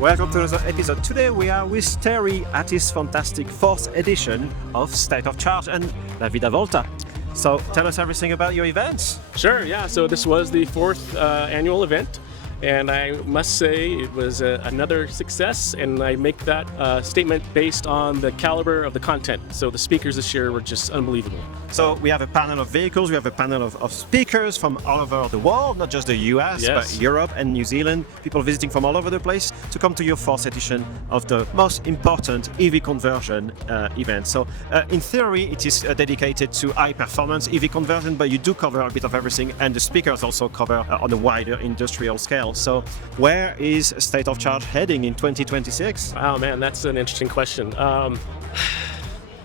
Welcome to another episode. Today we are with Terry at his fantastic 4th edition of State of Charge and La Vida Volta. So tell us everything about your events. Sure, yeah. So this was the 4th annual event, and I must say it was another success, and I make that statement based on the caliber of the content. So the speakers this year were just unbelievable. So we have a panel of vehicles, we have a panel of speakers from all over the world, not just the US, Yes. but Europe and New Zealand, people visiting from all over the place to come to your 4th edition of the most important EV conversion event. So in theory, it is dedicated to high performance EV conversion, but you do cover a bit of everything, and the speakers also cover on a wider industrial scale. So where is State of Charge heading in 2026? Wow, man, that's an interesting question.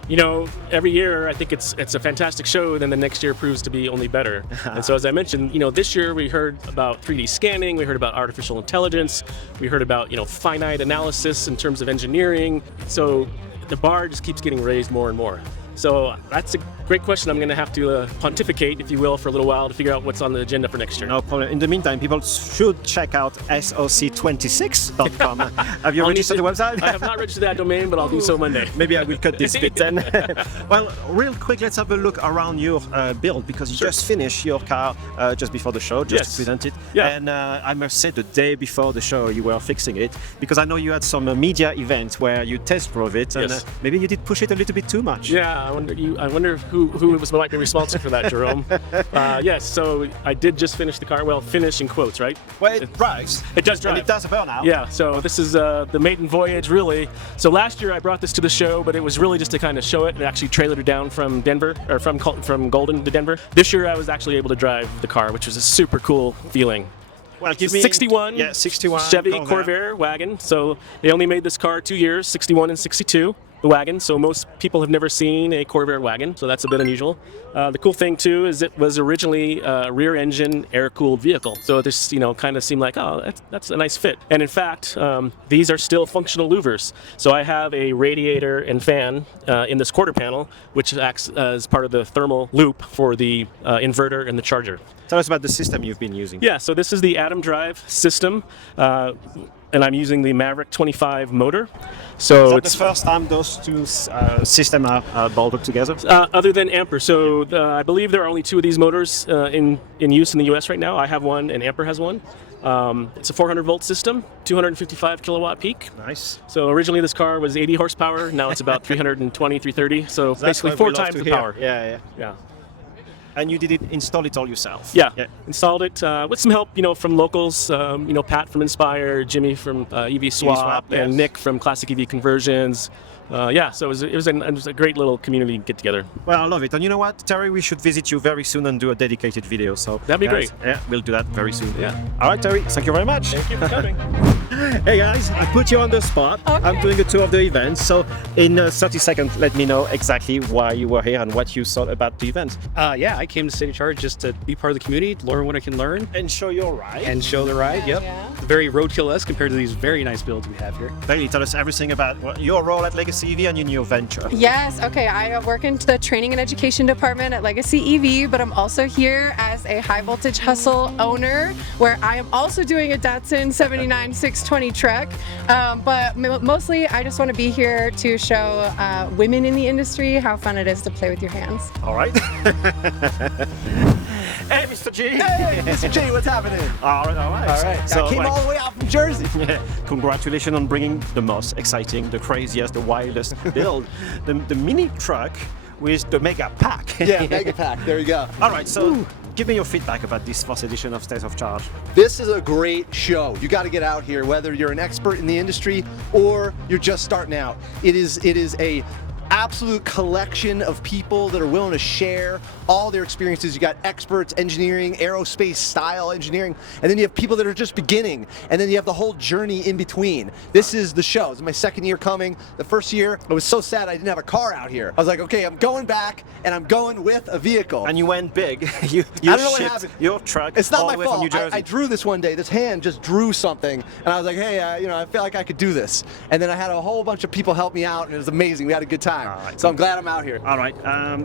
You know, every year I think it's a fantastic show, then the next year proves to be only better. And so as I mentioned, you know, this year we heard about 3D scanning, we heard about artificial intelligence, we heard about, you know, finite analysis in terms of engineering. So the bar just keeps getting raised more and more. So that's a great question. I'm going to have to pontificate, if you will, for a little while to figure out what's on the agenda for next year. No problem. In the meantime, people should check out soc26.com. Have you registered the website? I have not registered that domain, but I'll do so Monday. Maybe I will cut this bit then. Well, real quick, let's have a look around your build, because you just finished your car just before the show, just to present it. Yeah. And I must say, the day before the show, you were fixing it, because I know you had some media event where you test drove it, and maybe you did push it a little bit too much. Yeah, I wonder who might be responsible for that, Jerome. Yes, so I did just finish the car. Well, finish in quotes, right? Well, it drives. It does drive. And it does a burnout. Yeah, so this is the maiden voyage, really. So last year I brought this to the show, but it was really just to kind of show it and actually trailered it down from Denver, or from Golden to Denver. This year I was actually able to drive the car, which was a super cool feeling. Well, give me 61 Chevy Corvair. Corvair wagon. So they only made this car 2 years, 61 and 62. The wagon, so most people have never seen a Corvair wagon, so that's a bit unusual. The cool thing too is it was originally a rear-engine, air-cooled vehicle, so this, you know, kind of seemed like, oh, that's a nice fit. And in fact, these are still functional louvers. So I have a radiator and fan in this quarter panel, which acts as part of the thermal loop for the inverter and the charger. Tell us about the system you've been using. Yeah, so this is the Atom Drive system. And I'm using the Maverick 25 motor. So it's the first time those two systems are bolted together? Other than Ampere. So I believe there are only 2 of these motors in use in the US right now. I have one and Ampere has one. It's a 400 volt system, 255 kilowatt peak. Nice. So originally this car was 80 horsepower. Now it's about 320, 330. So basically 4 times the power. Yeah. And you did install it all yourself? Yeah. Installed it with some help, you know, from locals. You know, Pat from Inspire, Jimmy from EV Swap, and Nick from Classic EV Conversions. So it was a great little community get together. Well, I love it. And you know what, Terry, we should visit you very soon and do a dedicated video. So that'd be great. Yeah, we'll do that very soon. Yeah. All right, Terry, thank you very much. Thank you for coming. Hey guys, I put you on the spot. Okay. I'm doing a tour of the event. So in 30 seconds, let me know exactly why you were here and what you thought about the event. Yeah, I came to State of Charge just to be part of the community, learn what I can learn. And show your ride. And show the ride, yep. Yeah. Very roadkill-esque compared to these very nice builds we have here. Bailey, tell us everything about your role at Legacy EV and your new venture. Yes, okay, I work in the training and education department at Legacy EV, but I'm also here as a high voltage hustle owner, where I am also doing a Datsun 79 620 truck. But mostly I just want to be here to show women in the industry how fun it is to play with your hands. All right. Hey, Mr. G. Hey, Mr. G, what's happening? All right. So I came all the way out from Jersey. Congratulations on bringing the most exciting, the craziest, the wildest build, the mini truck with the mega pack. Yeah, mega pack. There you go. All right, so give me your feedback about this 4th edition of State of Charge. This is a great show. You got to get out here, whether you're an expert in the industry or you're just starting out. It is a absolute collection of people that are willing to share all their experiences. You got experts, engineering, aerospace style engineering, and then you have people that are just beginning, and then you have the whole journey in between. This is the show. This is my 2nd year coming. The first year, I was so sad I didn't have a car out here. I was like, okay, I'm going back, and I'm going with a vehicle. And you went big. you I don't know what shipped happened. your truck It's not all my the way from fault. New Jersey. I drew this one day. This hand just drew something, and I was like, hey, I feel like I could do this. And then I had a whole bunch of people help me out, and it was amazing. We had a good time. time. All right. So I'm glad I'm out here. All right,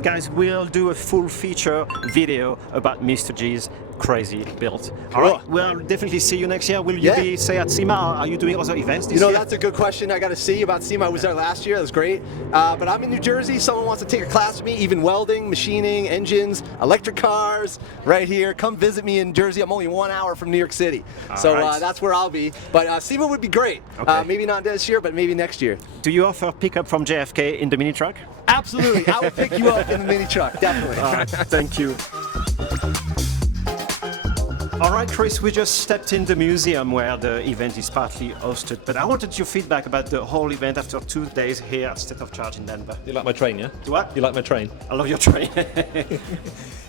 guys, we'll do a full feature video about Mr. G's crazy build. All right, we'll definitely see you next year. Will you be, say, at SEMA? Or are you doing other events this year? That's a good question. I got to see about SEMA. I was there last year. That was great. But I'm in New Jersey. Someone wants to take a class with me, even welding, machining, engines, electric cars, right here. Come visit me in Jersey. I'm only 1 hour from New York City. So that's where I'll be. But SEMA would be great. Okay. Maybe not this year, but maybe next year. Do you offer pickup from JFK in the mini truck? Absolutely. I will pick you up in the mini truck. Definitely. Thank you. All right, Chris, we just stepped in the museum where the event is partly hosted, but I wanted your feedback about the whole event after 2 days here at State of Charge in Denver. You like my train, yeah? Do what? You like my train? I love your train.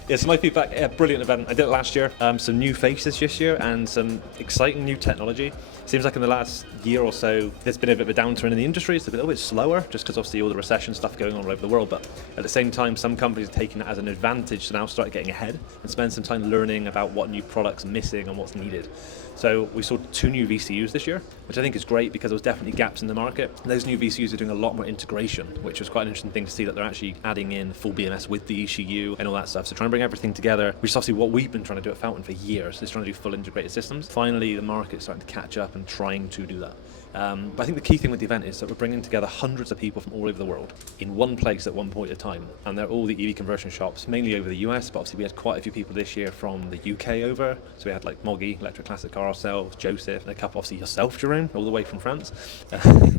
Yeah, so my feedback, brilliant event. I did it last year. Some new faces this year and some exciting new technology. Seems like in the last year or so, there's been a bit of a downturn in the industry. It's a little bit slower, just because obviously all the recession stuff going on all over the world. But at the same time, some companies are taking that as an advantage to now start getting ahead and spend some time learning about what new products are missing and what's needed. So we saw 2 new VCUs this year, which I think is great because there was definitely gaps in the market. And those new VCUs are doing a lot more integration, which was quite an interesting thing to see that they're actually adding in full BMS with the ECU and all that stuff. So trying to bring everything together, which is obviously what we've been trying to do at Fellten for years, is trying to do full integrated systems. Finally, the market's starting to catch up and trying to do that. But I think the key thing with the event is that we're bringing together hundreds of people from all over the world in one place at one point in time. And they're all the EV conversion shops, mainly over the US, but obviously we had quite a few people this year from the UK over. So we had like Moggy, Electric Classic Car ourselves, Joseph, and a couple, obviously yourself, Jerome, all the way from France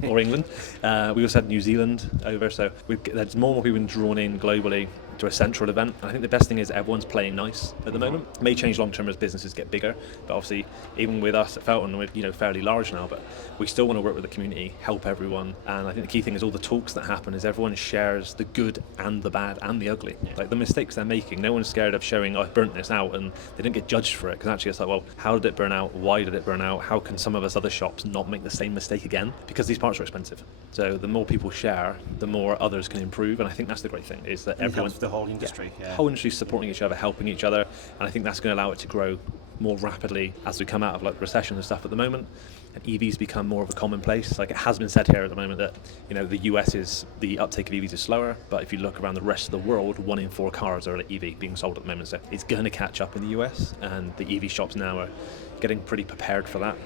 or England. We also had New Zealand over, so there's more and more people being drawn in globally to a central event. And I think the best thing is everyone's playing nice at the moment. It may change long term as businesses get bigger, but obviously even with us at Fellten, we're fairly large now, but we still want to work with the community, help everyone. And I think the key thing is all the talks that happen is everyone shares the good and the bad and the ugly. Like the mistakes they're making, no one's scared of showing, I burnt this out, and they don't get judged for it, because actually it's like, well, how did it burn out? Why did it burn out? How can some of us other shops not make the same mistake again? Because these parts are expensive. So the more people share, the more others can improve. And I think that's the great thing, is that everyone, the whole industry, whole industry supporting each other, helping each other. And I think that's going to allow it to grow more rapidly as we come out of like recession and stuff at the moment, and EVs become more of a commonplace. Like it has been said here at the moment that the US is, the uptake of EVs is slower, but if you look around the rest of the world, 1 in 4 cars are an EV being sold at the moment. So it's going to catch up in the US, and the EV shops now are getting pretty prepared for that,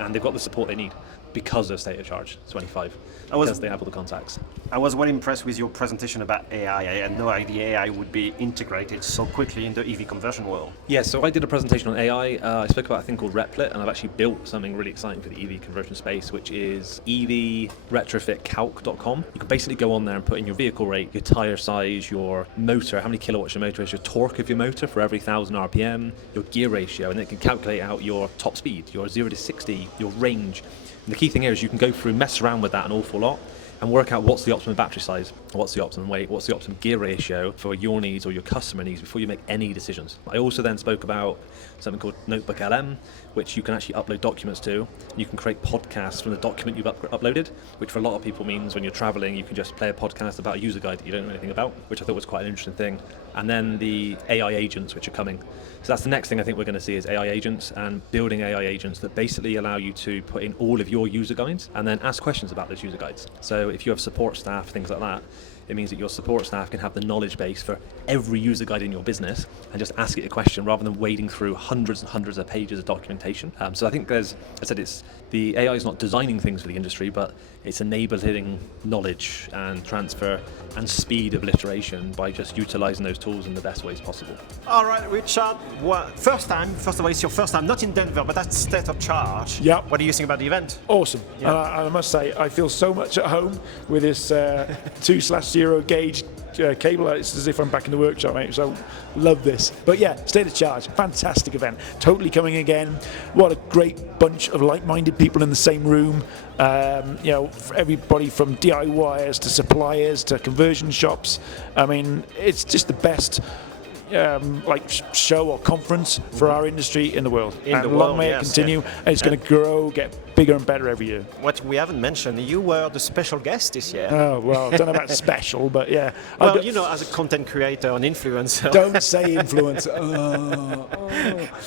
and they've got the support they need because of State of Charge 25, because they have all the contacts. I was well impressed with your presentation about AI. I had no idea AI would be integrated so quickly in the EV conversion world. Yeah, so I did a presentation on AI. I spoke about a thing called Replit, and I've actually built something really exciting for the EV conversion space, which is evretrofitcalc.com. You can basically go on there and put in your vehicle rate, your tire size, your motor, how many kilowatts your motor is, your torque of your motor for every 1,000 RPM, your gear ratio, and it can calculate out your top speed, your 0 to 60, your range. And the key thing here is you can go through, mess around with that an awful lot, and work out what's the optimum battery size, what's the optimum weight, what's the optimum gear ratio for your needs or your customer needs before you make any decisions. I also then spoke about something called Notebook LM, which you can actually upload documents to. You can create podcasts from the document you've uploaded, which for a lot of people means when you're traveling, you can just play a podcast about a user guide that you don't know anything about, which I thought was quite an interesting thing. And then the AI agents, which are coming. So that's the next thing I think we're going to see, is AI agents, and building AI agents that basically allow you to put in all of your user guides and then ask questions about those user guides. So if you have support staff, things like that, it means that your support staff can have the knowledge base for every user guide in your business and just ask it a question rather than wading through hundreds and hundreds of pages of documentation. So I think it's the AI is not designing things for the industry, but it's enabling knowledge and transfer and speed of iteration by just utilizing those tools in the best ways possible. All right, Richard, first of all, it's your first time, not in Denver, but at State of Charge. Yep. What do you think about the event? Awesome. Yeah. And I must say, I feel so much at home with this 2/0 gauge cable. It's as if I'm back in the workshop, mate. So love this. But yeah, State of Charge, fantastic event. Totally coming again. What a great bunch of like-minded people in the same room. Everybody from DIYers to suppliers to conversion shops. I mean, it's just the best show or conference for our industry in the world. In the long world, may yes, it continue. yeah. And it's going to grow, get bigger and better every year. What we haven't mentioned, you were the special guest this year. Oh, well, I don't know about special, but yeah. Well, as a content creator and influencer. Don't say influencer.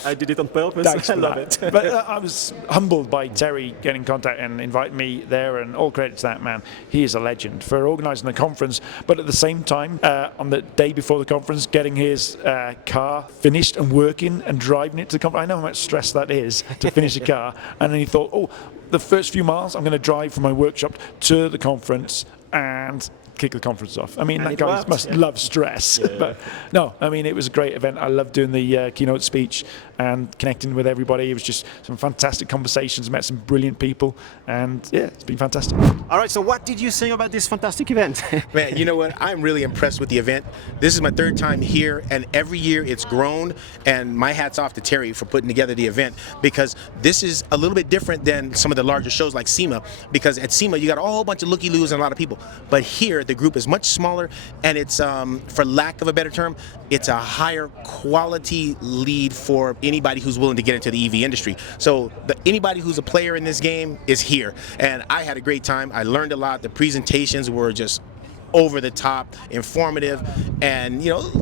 I did it on purpose. Thanks I for love that. it. But I was humbled by Terry getting in contact and inviting me there, and all credit to that man. He is a legend for organising the conference, but at the same time, on the day before the conference, getting his car finished and working and driving it to the conference. I know how much stress that is to finish a car. And then he thought, the first few miles I'm going to drive from my workshop to the conference and kick the conference off. I mean, And that it guy worked, must yeah. love stress. But no, I mean, it was a great event. I loved doing the keynote speech and connecting with everybody. It was just some fantastic conversations, met some brilliant people, and yeah, it's been fantastic. All right, so what did you think about this fantastic event? Man, you know what? I'm really impressed with the event. This is my third time here, and every year it's grown, and my hat's off to Terry for putting together the event, because this is a little bit different than some of the larger shows like SEMA, because at SEMA you got a whole bunch of looky-loos and a lot of people. But here, the group is much smaller, and it's, for lack of a better term, it's a higher quality lead for anybody who's willing to get into the EV industry. So anybody who's a player in this game is here, and I had a great time. I learned a lot. The presentations were just over the top, informative, and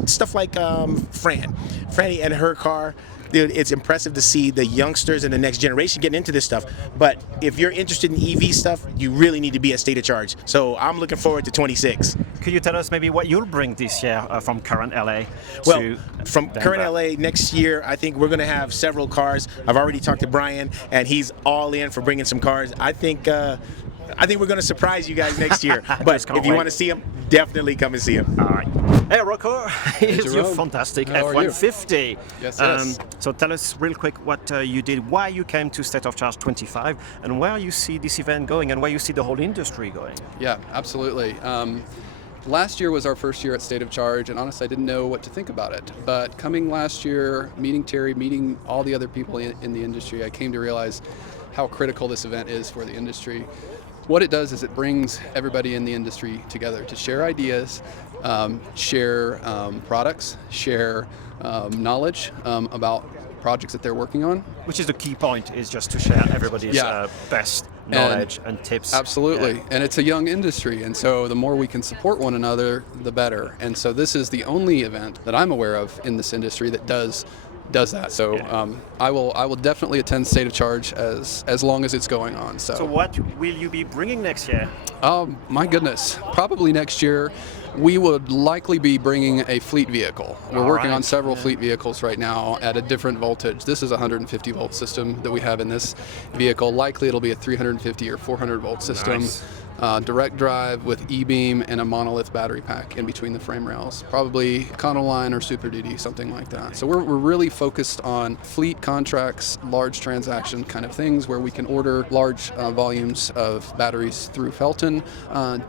stuff like Franny and her car. Dude, it's impressive to see the youngsters and the next generation getting into this stuff. But if you're interested in EV stuff, you really need to be at State of Charge. So I'm looking forward to 26. Could you tell us maybe what you'll bring this year from current LA Well, to from Denver? current LA next year, I think we're going to have several cars. I've already talked to Brian, and he's all in for bringing some cars. I think we're going to surprise you guys next year. But can't if you wait. want to see him, definitely come and see him. All right. Hey, Rocco, here's your Jerome. fantastic How are you? F-150. Yes. So tell us real quick what you did, why you came to State of Charge 25, and where you see this event going, and where you see the whole industry going. Yeah, absolutely. Last year was our first year at State of Charge, and honestly, I didn't know what to think about it. But coming last year, meeting Terry, meeting all the other people in the industry, I came to realize how critical this event is for the industry. What it does is it brings everybody in the industry together to share ideas, share products, share knowledge about projects that they're working on. Which is the key point, is just to share everybody's Yeah. best knowledge and tips. Absolutely. Yeah. And it's a young industry, and so the more we can support one another, the better. And so this is the only event that I'm aware of in this industry that does that. So I will definitely attend State of Charge as long as it's going on. So what will you be bringing next year? My goodness, probably next year we would likely be bringing a fleet vehicle. We're working on several fleet vehicles right now at a different voltage. This is a 150 volt system that we have in this vehicle. Likely it'll be a 350 or 400 volt system. Nice. Direct drive with e-beam and a monolith battery pack in between the frame rails. Probably Econoline or Super Duty, something like that. So we're really focused on fleet contracts, large transaction kind of things where we can order large volumes of batteries through Fellten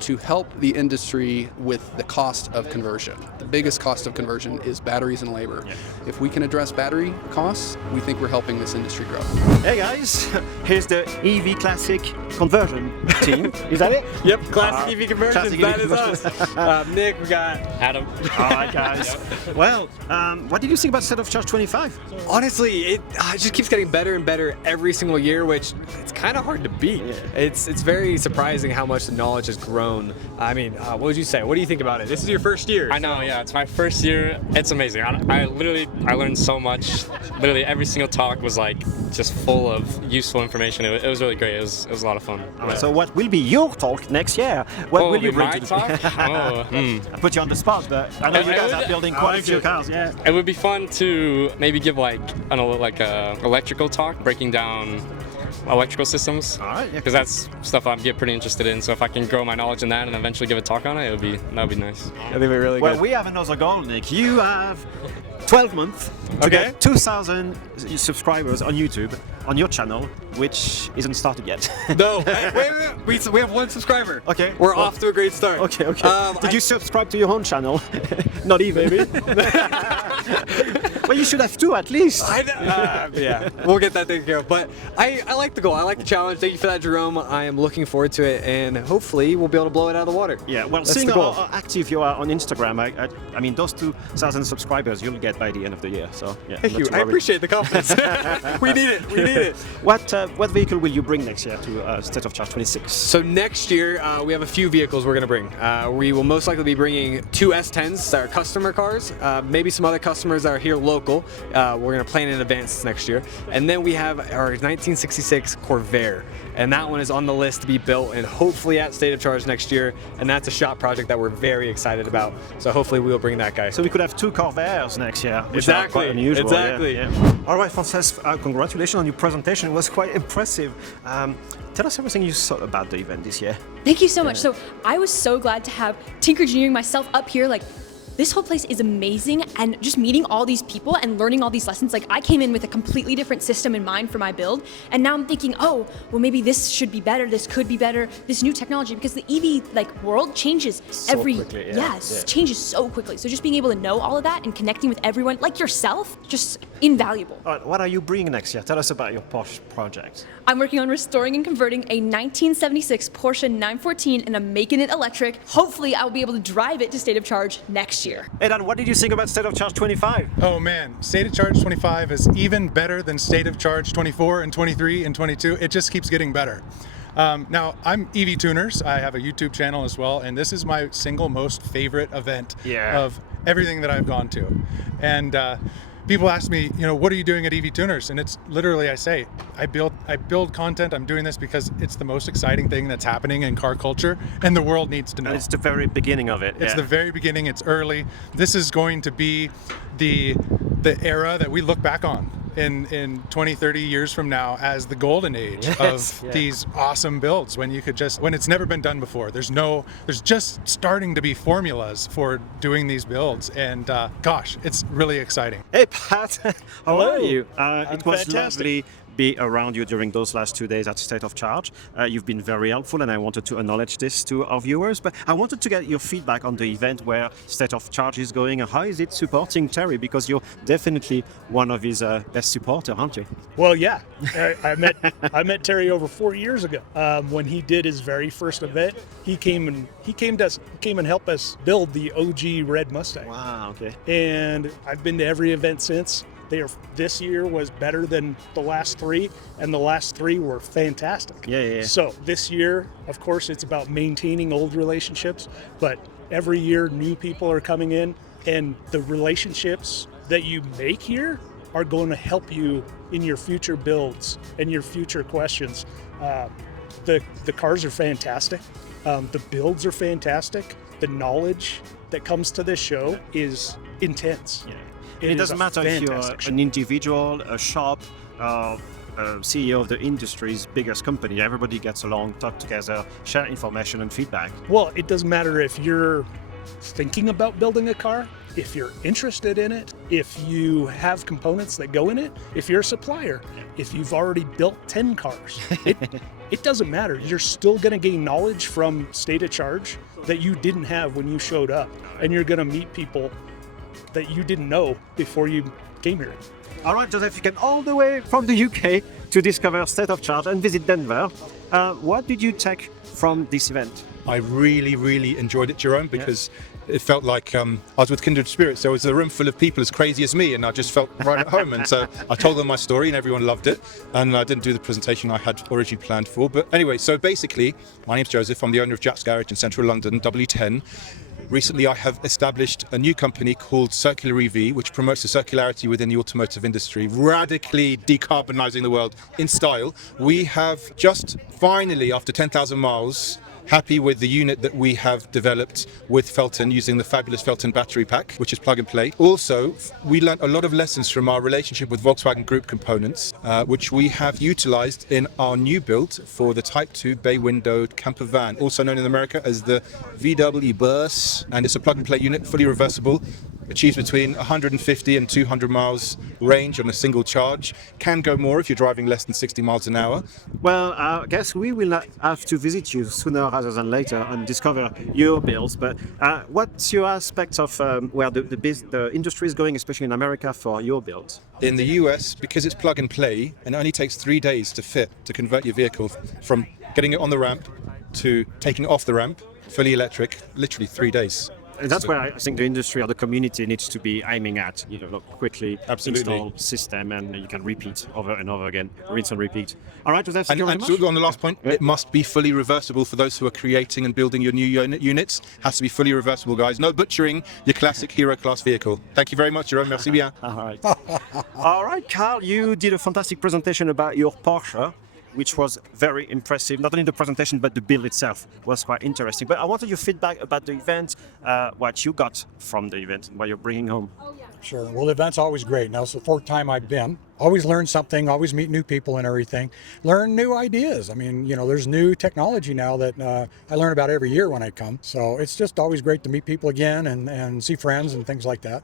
to help the industry with the cost of conversion. The biggest cost of conversion is batteries and labor. Yeah. If we can address battery costs, we think we're helping this industry grow. Hey guys, here's the EV Classic conversion team. Is that it? Yep, Classic EV Conversions, Classic that EV is us. Nick, we got Adam. All right, guys. Well, what did you think about State of Charge 25? Honestly, it just keeps getting better and better every single year, which it's kind of hard to beat. Yeah. It's very surprising how much the knowledge has grown. I mean, what would you say? What do you think about it? This is your first year. I know, yeah, it's my first year. It's amazing. I learned so much. Literally every single talk was like just full of useful information. It was really great. It was a lot of fun. All right, so what will be your talk next year? What will you bring my to the talk? I put you on the spot, but I know you guys are building quite a few cars, yeah. It would be fun to maybe give like an electrical talk, breaking down electrical systems. All right, yeah. Because that's stuff I get pretty interested in. So if I can grow my knowledge in that and eventually give a talk on it, that would be nice. I think we're really Well, good. we have another goal, Nick. You have 12 months to Okay. get 2,000 subscribers on YouTube on your channel, which isn't started yet. No, wait, we have one subscriber. Okay. We're Well, off to a great start. Okay. Did you subscribe to your own channel? Not even. Maybe. But you should have two at least. Yeah, we'll get that taken care of. But I like the goal. I like the challenge. Thank you for that, Jerome. I am looking forward to it, and hopefully we'll be able to blow it out of the water. Yeah, well, That's seeing the goal. how active you are on Instagram, I mean, those 2,000 subscribers you'll get by the end of the year. So yeah, Thank not you. to I worry. appreciate the confidence. We need it. We need it. What vehicle will you bring next year to State of Charge 26? So next year, we have a few vehicles we're going to bring. We will most likely be bringing two S10s that are customer cars, maybe some other customers that are here local. We're going to plan in advance next year. And then we have our 1966 Corvair. And that one is on the list to be built and hopefully at State of Charge next year. And that's a shop project that we're very excited about. So hopefully we'll bring that guy. So we could have two Corvairs next year, which are Exactly. quite unusual. Exactly. Yeah. All right, Frances, congratulations on your presentation. It was quite impressive. Tell us everything you thought about the event this year. Thank you so much. So I was so glad to have Tinker Engineering myself up here. Like, this whole place is amazing, and just meeting all these people and learning all these lessons. Like, I came in with a completely different system in mind for my build, and now I'm thinking, oh, well, maybe this should be better, this could be better, this new technology, because the EV world changes every quickly, changes so quickly. So just being able to know all of that and connecting with everyone like yourself, just invaluable. All right, what are you bringing next year? Tell us about your Porsche project. I'm working on restoring and converting a 1976 Porsche 914, and I'm making it electric. Hopefully, I'll be able to drive it to State of Charge next year. Edan, what did you think about State of Charge 25? Oh man, State of Charge 25 is even better than State of Charge 24 and 23 and 22. It just keeps getting better. Now, I'm EV Tuners. I have a YouTube channel as well, and this is my single most favorite event of everything that I've gone to. And people ask me, what are you doing at EV Tuners? And it's literally, I say, I build content. I'm doing this because it's the most exciting thing that's happening in car culture, and the world needs to know. And it's the very beginning of it. It's the very beginning. It's early. This is going to be the era that we look back on in 20, 30 years from now as the golden age of these awesome builds, when it's never been done before. There's just starting to be formulas for doing these builds, and gosh, it's really exciting. Hey Pat, how are you? It was fantastic. lovely be around you during those last 2 days at State of Charge. You've been very helpful, and I wanted to acknowledge this to our viewers, but I wanted to get your feedback on the event, where State of Charge is going, and how is it supporting Terry, because you're definitely one of his best supporters, aren't you? Well, yeah, I met Terry over 4 years ago when he did his very first event. He came and helped us build the OG red Mustang. Wow, okay. And I've been to every event since. This year was better than the last three, and the last three were fantastic. Yeah. So this year, of course, it's about maintaining old relationships, but every year new people are coming in, and the relationships that you make here are going to help you in your future builds and your future questions. The cars are fantastic. The builds are fantastic. The knowledge that comes to this show is intense. Yeah. It doesn't matter if you're an individual, a shop, CEO of the industry's biggest company. Everybody gets along, talk together, share information and feedback. Well, it doesn't matter if you're thinking about building a car, if you're interested in it, if you have components that go in it, if you're a supplier, if you've already built 10 cars. It doesn't matter. You're still going to gain knowledge from State of Charge that you didn't have when you showed up, and you're going to meet people that you didn't know before you came here. All right, Joseph, you came all the way from the UK to discover State of Charge and visit Denver. What did you take from this event? I really enjoyed it, Jerome, because it felt like I was with kindred spirits. There was a room full of people as crazy as me, and I just felt right at home. And so I told them my story, and everyone loved it. And I didn't do the presentation I had originally planned for. But anyway, so basically, my name's Joseph. I'm the owner of Jack's Garage in central London, W10. Recently, I have established a new company called Circular EV, which promotes the circularity within the automotive industry, radically decarbonizing the world in style. We have just finally, after 10,000 miles, happy with the unit that we have developed with Fellten, using the fabulous Fellten battery pack, which is plug and play. Also, we learned a lot of lessons from our relationship with Volkswagen Group components, which we have utilized in our new build for the Type 2 bay windowed camper van, also known in America as the VW Bus. And it's a plug and play unit, fully reversible. achieves between 150 and 200 miles range on a single charge. Can go more if you're driving less than 60 miles an hour. Well, I guess we will have to visit you sooner rather than later and discover your builds. But what's your aspect of where the industry is going, especially in America, for your builds? In the US, because it's plug and play, and it only takes 3 days to fit, to convert your vehicle from getting it on the ramp to taking it off the ramp, fully electric, literally 3 days. And that's where I think the industry or the community needs to be aiming at, quickly install system, and you can repeat over and over again, rinse and repeat. All right, thank you very much. On the last point, it must be fully reversible for those who are creating and building your new units. Has to be fully reversible, guys. No butchering your classic hero class vehicle. Thank you very much, Jerome. Merci bien. All right. All right, Carl, you did a fantastic presentation about your Porsche, which was very impressive. Not only the presentation, but the build itself was quite interesting. But I wanted your feedback about the event, what you got from the event, what you're bringing home. Sure. Well, the event's always great. Now, it's the fourth time I've been. Always learn something, always meet new people and everything. Learn new ideas. I mean, there's new technology now that I learn about every year when I come. So it's just always great to meet people again and see friends and things like that.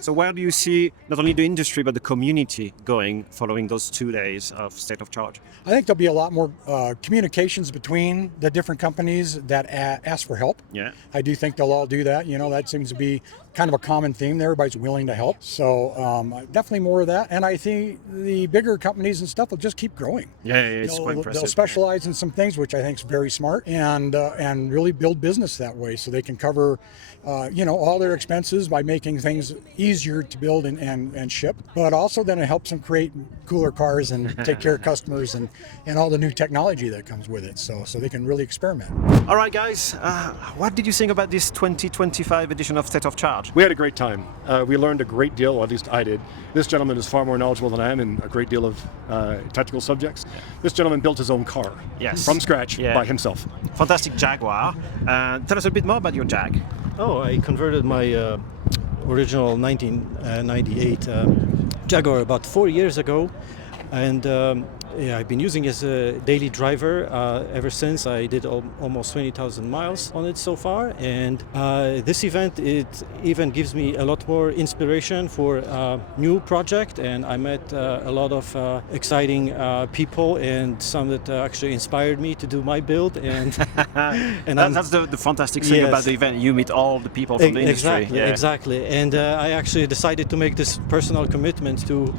So where do you see not only the industry but the community going following those 2 days of State of Charge? I think there'll be a lot more communications between the different companies that ask for help. Yeah. I do think they'll all do that. That seems to be kind of a common theme. Everybody's willing to help. So definitely more of that. And I think the bigger companies and stuff will just keep growing. Yeah, it's quite impressive. They'll specialize in some things, which I think is very smart, and really build business that way so they can cover all their expenses by making things easier to build and ship, but also then it helps them create cooler cars and take care of customers and all the new technology that comes with it, so they can really experiment. All right, guys, what did you think about this 2025 edition of State of Charge? We had a great time. We learned a great deal, or at least I did. This gentleman is far more knowledgeable than I am in a great deal of technical subjects. This gentleman built his own car from scratch by himself. Fantastic Jaguar. Tell us a bit more about your Jag. Oh, I converted my original 1998 Jaguar about 4 years ago, and I've been using it as a daily driver ever since. I did almost 20,000 miles on it so far, and this event, it even gives me a lot more inspiration for a new project, and I met a lot of exciting people, and some that actually inspired me to do my build. And that's the fantastic thing about the event. You meet all the people from the industry. Exactly. And I actually decided to make this personal commitment to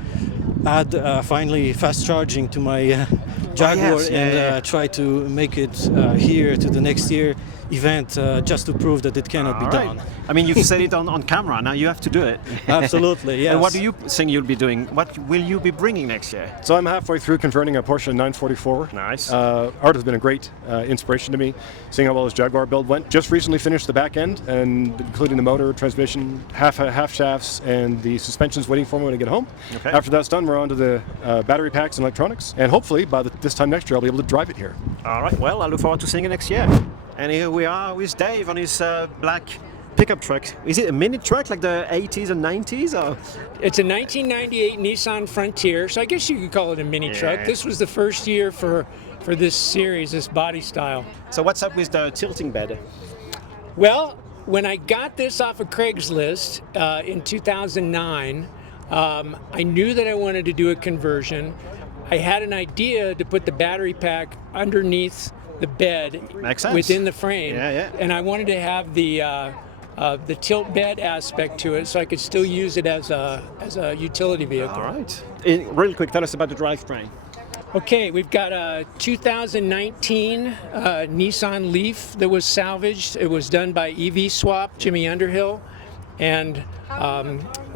add finally fast charging to my Jaguar and try to make it here to the next year event just to prove that it cannot be done. I mean, you've said it on camera, now you have to do it. Absolutely, yes. And what do you think you'll be doing? What will you be bringing next year? So I'm halfway through converting a Porsche 944. Nice. Art has been a great inspiration to me, seeing how well this Jaguar build went. Just recently finished the back end, and including the motor, transmission, half shafts, and the suspension's waiting for me when I get home. Okay. After that's done, we're on to the battery packs and electronics, and hopefully by this time next year I'll be able to drive it here. All right, well, I look forward to seeing it next year. And here we are with Dave on his black pickup truck. Is it a mini truck like the 80s and 90s? Or? It's a 1998 Nissan Frontier, so I guess you could call it a mini truck. This was the first year for this series, this body style. So what's up with the tilting bed? Well, when I got this off of Craigslist in 2009, I knew that I wanted to do a conversion. I had an idea to put the battery pack underneath the bed within the frame, and I wanted to have the tilt bed aspect to it, so I could still use it as a utility vehicle. All right. Real quick, tell us about the drivetrain. Okay, we've got a 2019 Nissan Leaf that was salvaged. It was done by EV Swap, Jimmy Underhill, and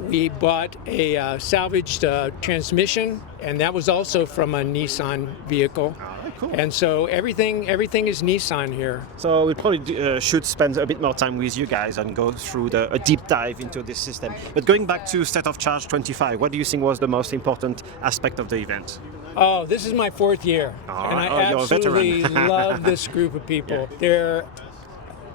we bought a salvaged transmission, and that was also from a Nissan vehicle. Cool. And so everything is Nissan here. So we probably should spend a bit more time with you guys and go through a deep dive into this system. But going back to State of Charge 25, what do you think was the most important aspect of the event? Oh, this is my fourth year, and I absolutely love this group of people.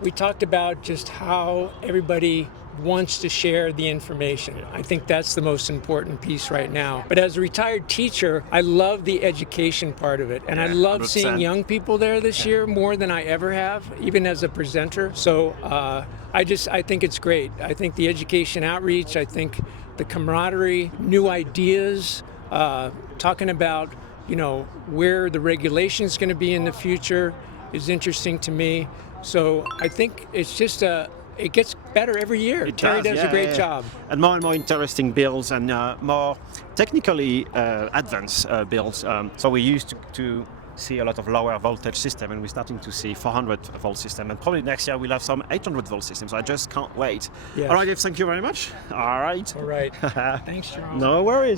We talked about just how everybody wants to share the information. I think that's the most important piece right now. But as a retired teacher, I love the education part of it. And I love 100%. seeing young people there this year more than I ever have, even as a presenter. So I think it's great. I think the education outreach, I think the camaraderie, new ideas, talking about, you know, where the regulation is going to be in the future is interesting to me. So I think it's just it gets better every year. Terry does a great job. And more interesting builds and more technically advanced builds. So we used to see a lot of lower voltage system, and we're starting to see 400 volt system, and probably next year we'll have some 800 volt systems. I just can't wait. Yes. All right, Dave, thank you very much. All right. All right. Thanks, Jerome. No worries.